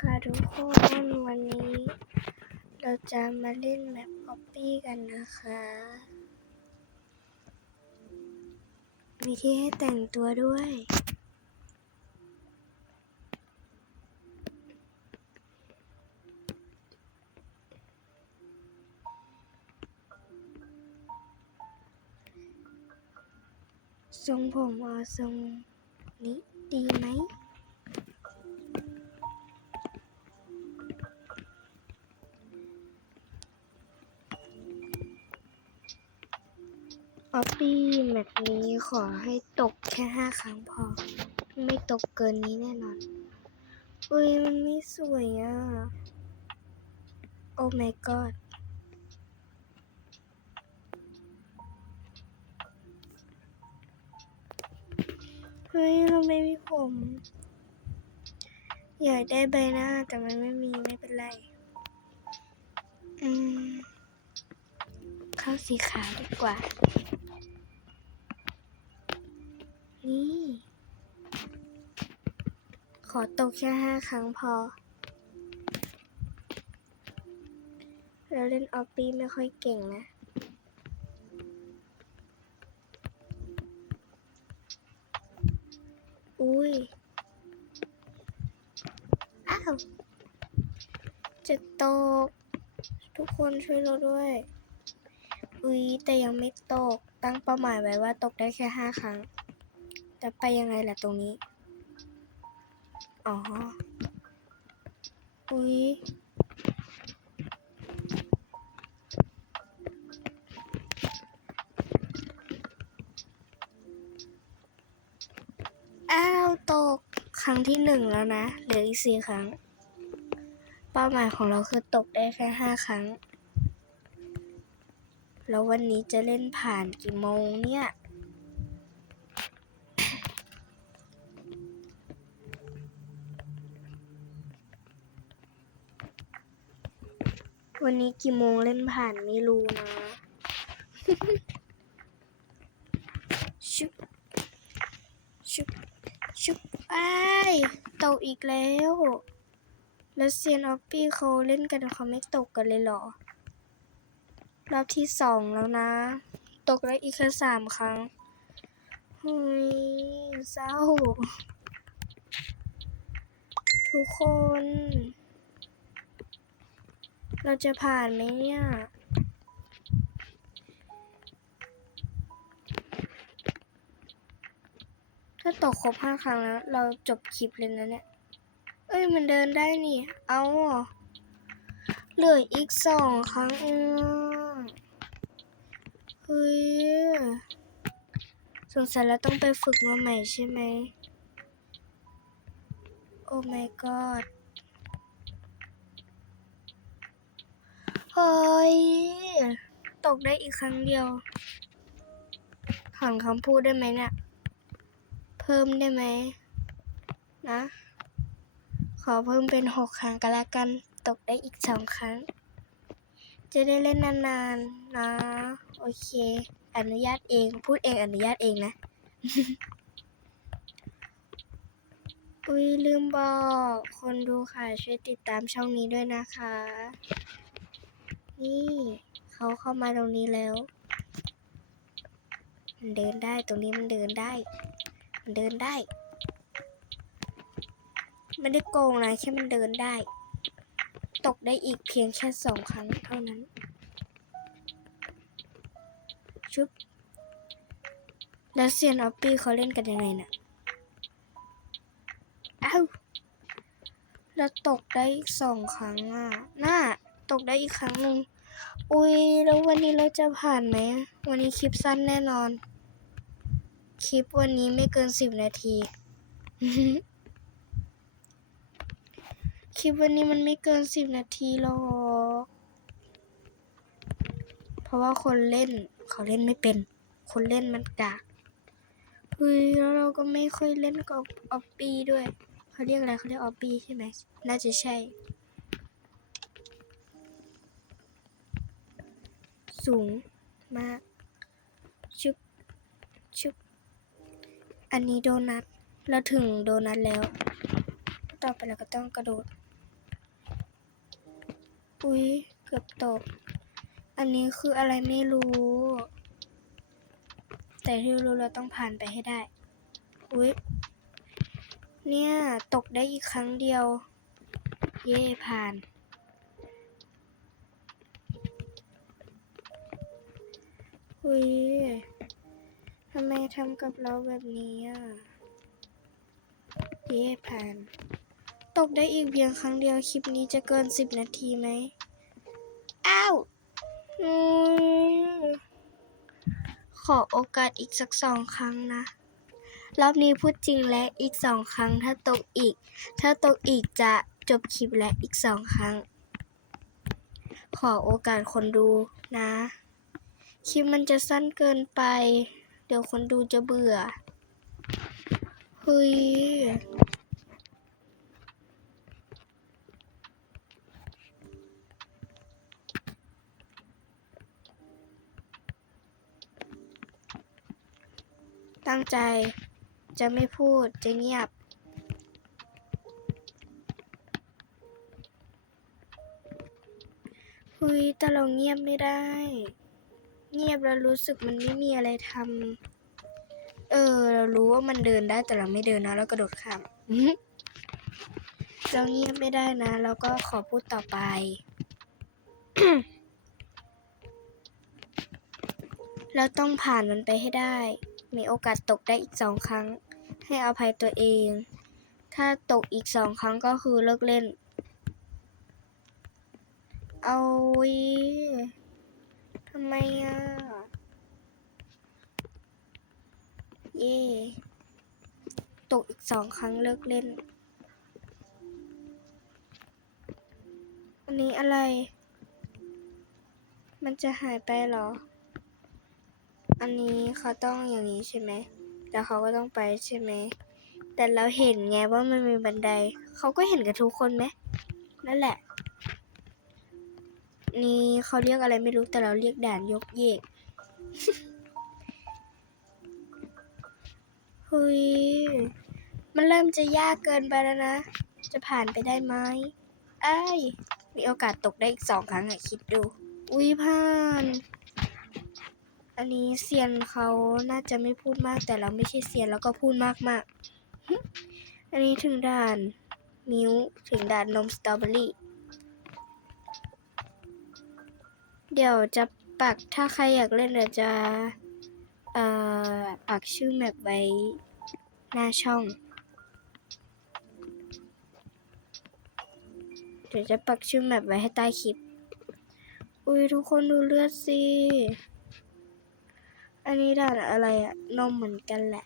ค่ะทุกคนวันนี้ เราจะมาเล่นแบบป๊อปปี้กันนะคะ มีที่ให้แต่งตัวด้วย ทรงผมเอาทรงนี้ดีไหม ออปปี้แบบนี้ขอให้ตกแค่ห้าครั้งพอ ไม่ตกเกินนี้แน่นอน อุ้ยมันไม่สวยอะ โอ้ my god เฮ้ยเราไม่มีผม อยากได้ใบหน้า แต่มันไม่มีไม่เป็นไร อืม เข้าสีขาวดีกว่า นี่ ขอตกแค่ห้าครั้งพอ เราเล่นออปปี้ไม่ค่อยเก่งนะ อุ้ย อ้าว จะตก ทุกคนช่วยเราด้วยอุ้ยแต่ยังไม่ตก ตั้งเป้าหมายไว้ว่าตกได้แค่ห้าครั้ง จะไปยังไงล่ะตรงนี้ อ๋อ อุ้ยอ้าวตกครั้งที่หนึ่งแล้วนะ เหลืออีกสี่ครั้ง เป้าหมายของเราคือตกได้แค่ห้าครั้ง แล้ววันนี้จะเล่นผ่านกี่โมงเนี่ย วันนี้กี่โมงเล่นผ่านไม่รู้นะชุบชุบชุบไอ้ตกอีกแล้ว แล้วเซียนออฟฟี่เขาเล่นกันเขาไม่ตกกันเลยเหรอ รอบที่สองแล้วนะ ตกแล้วอีกแค่สามครั้งเฮ้ยเศร้า ทุกคน เราจะผ่านไหมเนี่ยถ้าตกครบห้าครั้งแล้วเราจบคลิปเลยนะเนี่ย เอ้ยมันเดินได้นี่ เอาเหลืออีกสองครั้งเองเฮ้ยสงสัยเราต้องไปฝึกมาใหม่ใช่ไหม โอ้ my god เฮ้ย ตกได้อีกครั้งเดียวถอนคำพูดได้ไหมเนี่ย เพิ่มได้ไหม นะ ขอเพิ่มเป็นหกครั้งก็แล้วกัน ตกได้อีกสองครั้ง จะได้เล่นนานๆ นะ โอเค อนุญาตเอง พูดเองอนุญาตเองนะ อุ้ยลืมบอก คนดูค่ะ ช่วยติดตามช่องนี้ด้วยนะคะ นี่ เขาเข้ามาตรงนี้แล้ว มันเดินได้ตรงนี้มันเดินได้ มันเดินได้ ไม่ได้โกงนะแค่มันเดินได้ ตกได้อีกเพียงแค่สองครั้งเท่านั้น ชุบแล้วเซียนออปปี้เขาเล่นกันยังไงน่ะอ้าวแล้วตกได้อีกสองครั้งอะน่า ตกได้อีกครั้งหนึ่ง อุ้ยแล้ววันนี้เราจะผ่านไหม วันนี้คลิปสั้นแน่นอน คลิปวันนี้ไม่เกินสิบนาที คลิปวันนี้มันไม่เกินสิบนาทีหรอก เพราะว่าคนเล่นเขาเล่นไม่เป็น คนเล่นมันกากเฮ้ยแล้วเราก็ไม่ค่อยเล่นกับออปปี้ด้วย เขาเรียกอะไรเขาเรียกออปปี้ใช่ไหม น่าจะใช่ สูงมาก ชุบ ชุบ อันนี้โดนัท เราถึงโดนัทแล้ว ต่อไปเราก็ต้องกระโดด อุ๊ยเกือบตก อันนี้คืออะไรไม่รู้ แต่ที่รู้เราต้องผ่านไปให้ได้ อุ๊ยเนี่ย ตกได้อีกครั้งเดียว เย่ผ่าน อุ๊ยทำไมทำกับเราแบบนี้อะ เย่ผ่าน ตกได้อีกเพียงครั้งเดียวคลิปนี้จะเกินสิบนาทีไหม อ้าวอืมขอโอกาสอีกสักสองครั้งนะ รอบนี้พูดจริงและอีกสองครั้งถ้าตกอีก ถ้าตกอีกจะจบคลิปและอีกสองครั้ง ขอโอกาสคนดูนะ คลิปมันจะสั้นเกินไป เดี๋ยวคนดูจะเบื่อเฮ้ยตั้งใจจะไม่พูดจะเงียบเฮ้ยแต่เราเงียบไม่ได้ งียบแล้วรู้สึกมันไม่มีอะไรทำเออ เรารู้ว่ามันเดินได้แต่เราไม่เดินนะเรากระโดดข้ามเราเงียบไม่ได้นะ แล้วก็ขอพูดต่อไปเราต้องผ่านมันไปให้ได้ มีโอกาสตกได้อีกสองครั้ง ให้อภัยตัวเอง ถ้าตกอีกสองครั้งก็คือเลิกเล่น เอาวิทำไมอะ เย่ตกอีกสองครั้งเลิกเล่น อันนี้อะไร มันจะหายไปหรอ อันนี้เขาต้องอย่างนี้ใช่ไหม แล้วเขาก็ต้องไปใช่ไหม แต่เราเห็นไงว่ามันมีบันได เขาก็เห็นกันทุกคนไหม นั่นแหละ นี่เขาเรียกอะไรไม่รู้แต่เราเรียกด่านยกเยก เฮ้ยมันเริ่มจะยากเกินไปแล้วนะ จะผ่านไปได้ไหมไอ้ยมีโอกาสตกได้อีกสองครั้งอะคิดดู อุ้ยผ่าน อันนี้เซียนเขาน่าจะไม่พูดมากแต่เราไม่ใช่เซียนแล้วก็พูดมากมากอันนี้ถึงด่านมิ้วถึงด่านนมสตรอเบอรี่ เดี๋ยวจะปักถ้าใครอยากเล่นเดี๋ยวจะ เอ่อ ปักชื่อแมปไว้ หน้าช่อง เดี๋ยวจะปักชื่อแมปไว้ให้ใต้คลิป อุ้ยทุกคนดูเลือดสิ อันนี้ด่านอะไรอะนมเหมือนกันแหละ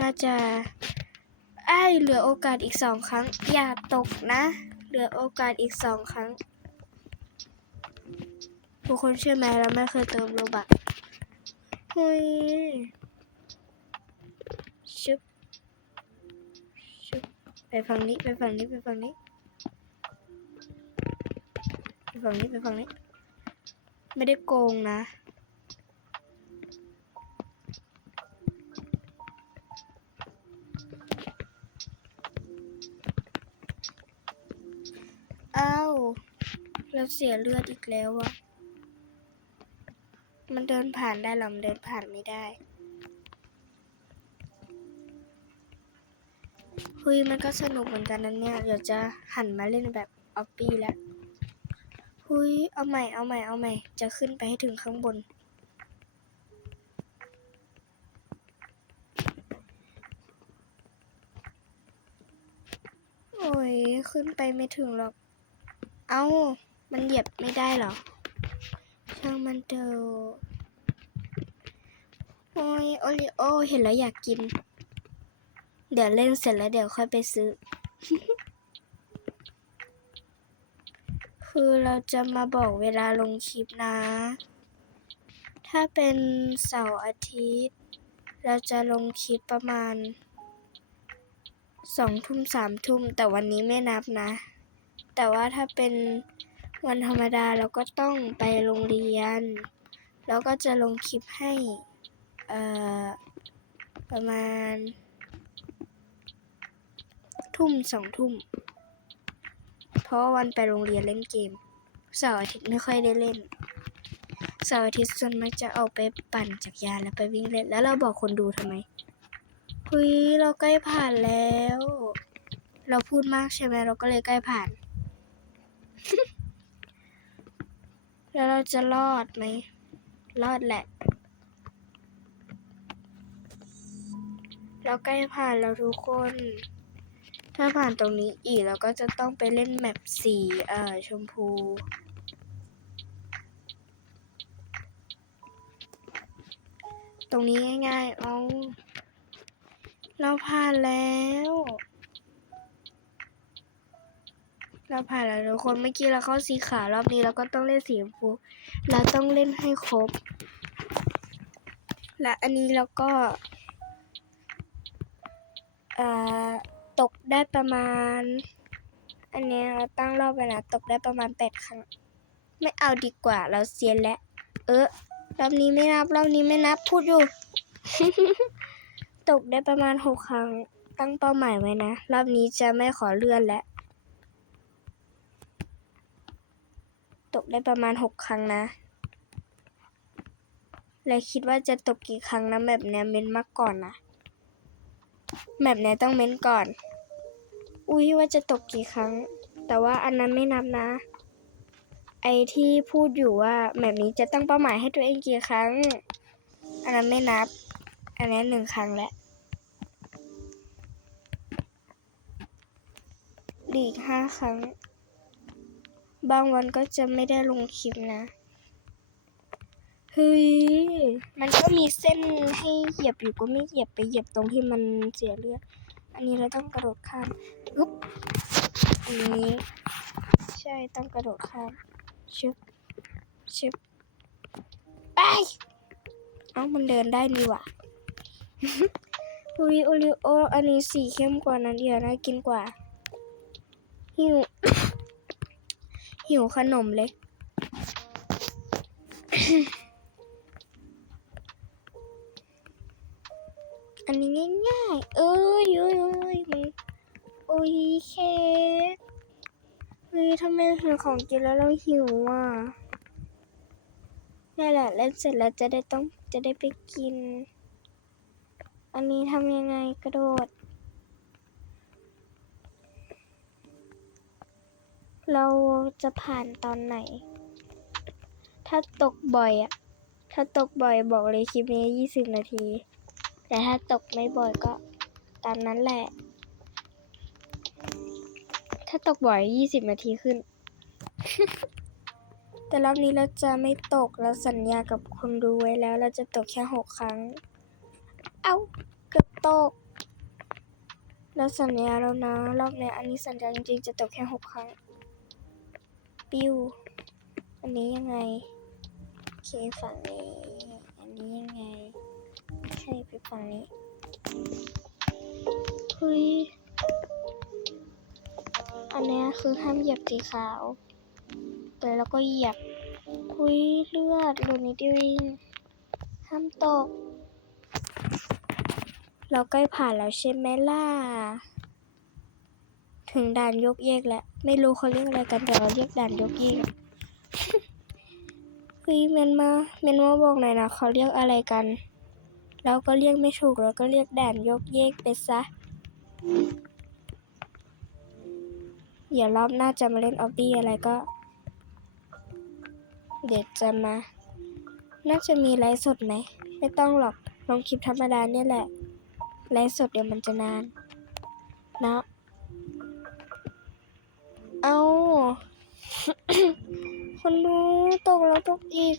น่าจะไอ้ายเหลือโอกาสอีกสองครั้ง อย่าตกนะ เหลือโอกาสอีกสองครั้งทุกคนเชื่อไหมเราไม่เคยเติมโลบัก เฮ้ยชึบชึบไปฝั่งนี้ไปฝั่งนี้ไปฝั่งนี้ไปฝั่งนี้ไปฝั่งนี้ ไม่ได้โกงนะอ้าวเราเสียเลือดอีกแล้วอะ มันเดินผ่านได้หรอมันเดินผ่านไม่ได้เฮ้ยมันก็สนุกเหมือนกันนะเนี่ยเดี๋ยวจะหันมาเล่นแบบออปปี้แล้วเฮ้ยเอาใหม่เอาใหม่เอาใหม่ จะขึ้นไปให้ถึงข้างบน โอ้ยขึ้นไปไม่ถึงหรอก เอ้า มันเหยียบไม่ได้หรอ ช่างมันเถอะโอ้ยโอริโอเห็นแล้วอยากกิน เดี๋ยวเล่นเสร็จแล้วเดี๋ยวค่อยไปซื้อ คือเราจะมาบอกเวลาลงคลิปนะ ถ้าเป็นเสาร์อาทิตย์ เราจะลงคลิปประมาณสองทุ่มสามทุ่มแต่วันนี้ไม่นับนะ แต่ว่าถ้าเป็น วันธรรมดาเราก็ต้องไปโรงเรียน แล้วก็จะลงคลิปให้เอ่อประมาณ ทุ่มสองทุ่ม เพราะว่าวันไปโรงเรียนเล่นเกมเสาร์อาทิตย์ไม่ค่อยได้เล่นเสาร์อาทิตย์ส่วนมากจะออกไปปั่นจักรยานแล้วไปวิ่งเล่น แล้วเราบอกคนดูทำไมเฮ้ยเราใกล้ผ่านแล้ว เราพูดมากใช่ไหมเราก็เลยใกล้ผ่าน แล้วเราจะรอดไหม รอดแหละ เราใกล้ผ่านแล้วทุกคน ถ้าผ่านตรงนี้อีกเราก็จะต้องไปเล่นแมปสีเอ่อชมพู ตรงนี้ง่ายๆ เอา เราผ่านแล้ว เราผ่านแล้วทุกคนเมื่อกี้เราเข้าสีขาวรอบนี้เราก็ต้องเล่นสีชมพูเราต้องเล่นให้ครบ และอันนี้เราก็ตกได้ประมาณ อันเนี้ยเราตั้งรอบไปนะตกได้ประมาณแปดครั้ง ไม่เอาดีกว่าเราเซียนแล้ว เออรอบนี้ไม่นับรอบนี้ไม่นับพูดอยู่ ตกได้ประมาณหกครั้งตั้งเป้าหมายไว้นะ รอบนี้จะไม่ขอเลื่อนแล้ว ตกได้ประมาณหกครั้งนะและคิดว่าจะตกกี่ครั้งนะแบบเนี้ยเม้นมาก่อนนะแบบเนี้ยต้องเม้นก่อน อุ้ยว่าจะตกกี่ครั้ง แต่ว่าอันนั้นไม่นับนะ ไอที่พูดอยู่ว่าแบบนี้จะตั้งเป้าหมายให้ตัวเองกี่ครั้ง อันนั้นไม่นับ อันนี้หนึ่งครั้งแล้วเหลีกห้าครั้ง บางวันก็จะไม่ได้ลงคลิปนะ เฮ้ย มันก็มีเส้นให้เหยียบอยู่ก็ไม่เหยียบไปเหยียบตรงที่มันเสียเลือด อันนี้เราต้องกระโดดข้ามอึ๊บอันนี้ ใช่ต้องกระโดดข้ามชึบชึบไป เอ้ามันเดินได้นี่หว่าอุ้ยโอริโออันนี้สีเข้มกว่านั้นเดียวน่ากินกว่า หิว หิวขนมเลยอันนี้ง่ายๆ เอ้ยเอ้ยเอ้ยมันโอ้ยเค้กเฮ้ยทำไมเห็นของกินแล้วเราหิวอะนี่แหละเล่นเสร็จแล้วจะได้ต้องจะได้ไปกิน อันนี้ทำยังไงกระโดด เราจะผ่านตอนไหน ถ้าตกบ่อยอะถ้าตกบ่อยบอกเลยคลิปนี้ยี่สิบนาที แต่ถ้าตกไม่บ่อยก็ตามนั้นแหละ ถ้าตกบ่อยยี่สิบนาทีขึ้น แต่รอบนี้เราจะไม่ตกเราสัญญากับคนดูไว้แล้วเราจะตกแค่หกครั้ง เอ้าเกือบตกเราสัญญาแล้วนะ รอบนี้อันนี้สัญญาจริงๆจะตกแค่หกครั้ง ปิ้ว อันนี้ยังไง โอเคฝั่งนี้ อันนี้ยังไงใช่ไปฝั่งนี้เฮ้ยอันนี้คือห้ามเหยียบสีขาว แต่แล้วก็เหยียบหุยเลือดเหลือนิดเดียวเองห้ามตก เราใกล้ผ่านแล้วใช่ไหมล่ะ ถึงด่านยกเยกแล้วไม่รู้เขาเรียกอะไรกันแต่เราเรียกด่านยกเยกอะเฮ้ยเมนมาเมนมาบอกหน่อยนะเขาเรียกอะไรกันเราก็เรียกไม่ถูกเราก็เรียกด่านยกเยกไปซะเดี๋ยวรอบหน้าจะมาเล่นออบบี้อะไรก็ เดี๋ยวจะมา น่าจะมีไลฟ์สดไหม ไม่ต้องหรอกลงคลิปธรรมดาเนี่ยแหละไลฟ์สดเดี๋ยวมันจะนาน เนาะ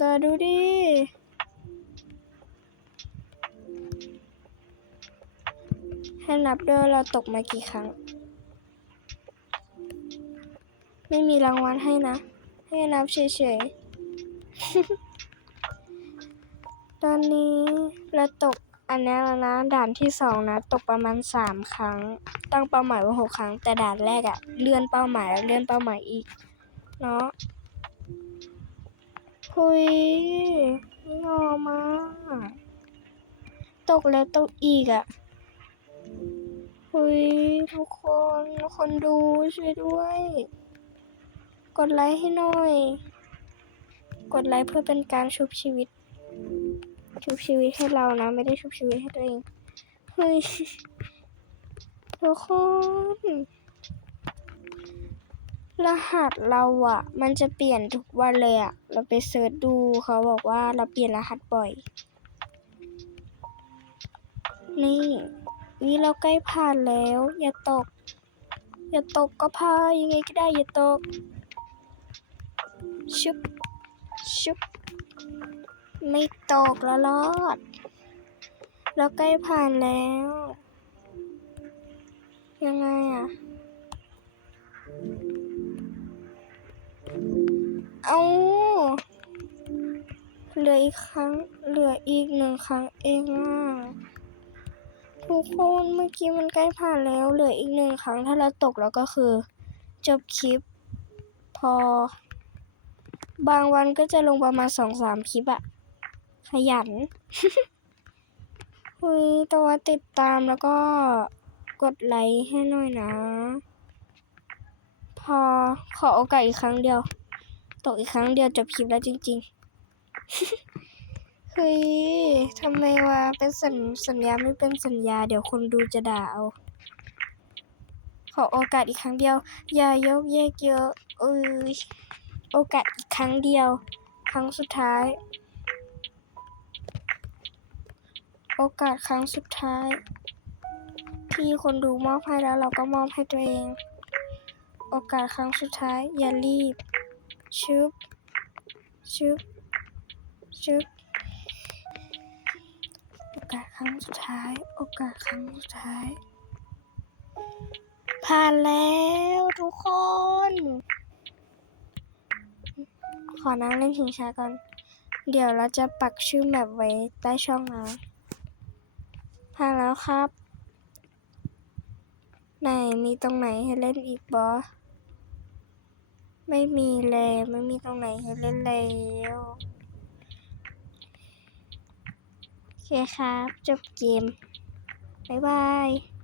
กอะดูดิ ให้นับด้วยเราตกมากี่ครั้ง ไม่มีรางวัลให้นะ ให้นับเฉยๆ ตอนนี้เราตกอันนี้แล้วนะ ด่านที่สองนะ ตกประมาณสามครั้ง ตั้งเป้าหมายไว่าหกครั้ง แต่ด่านแรกอะเลื่อนเป้าหมายแล้วเลื่อนเป้าหมายอีก เนาะ หุยไม่ยอมมาตกแล้วตกอีกอะหุยทุกคนคนดูช่วยด้วย กดไลค์ให้หน่อย กดไลค์เพื่อเป็นการชุบชีวิต ชุบชีวิตให้เรานะ ไม่ได้ชุบชีวิตให้ตัวเองเฮ้ยทุกคน รหัสเราอะมันจะเปลี่ยนทุกวันเลยอะเราไปเซิร์ชดูเขาบอกว่าเราเปลี่ยนรหัสบ่อย นี่วิเราใกล้ผ่านแล้ว อย่าตก อย่าตกก็พายังไงก็ได้อย่าตก ชุบ ชุบ ไม่ตกแล้วรอด เราใกล้ผ่านแล้ว ยังไงอะ เอาเหลืออีกครั้ง เหลืออีกหนึ่งครั้งเองอะทุกคนเมื่อกี้มันใกล้ผ่านแล้ว เหลืออีกหนึ่งครั้งถ้าเราตกแล้วก็คือ จบคลิป พอ บางวันก็จะลงประมาณสองสามคลิปอะขยันคุยต่ว่าติดตามแล้วก็กดไลค์ให้หน่อยนะ พอขอโอกาสอีกครั้งเดียว ตกอีกครั้งเดียวจบคลิปแล้วจริง ๆ เฮ้ยทำไมวะเป็นสัญสัญญาไม่เป็นสัญญา เดี๋ยวคนดูจะด่าเอา ขอโอกาสอีกครั้งเดียว อย่ายกเยกเยอะเอ้ยโอกาสอีกครั้งเดียว ครั้งสุดท้าย โอกาสครั้งสุดท้าย ที่คนดูมอบให้แล้วเราก็มอบให้ตัวเอง โอกาสครั้งสุดท้าย อย่ารีบ ชึบชึบชึบโอกาสครั้งสุดท้าย โอกาสครั้งสุดท้าย ผ่านแล้วทุกคน ขอนั่งเล่นชิงช้าก่อน เดี๋ยวเราจะปักชื่อแมปไว้ใต้ช่องนะผ่านแล้วครับ ไหนมีตรงไหนให้เล่นอีกบอส ไม่มีเลยไม่มีตรงไหนให้เล่นแล้วโอเคครับ จบเกม บ๊ายบาย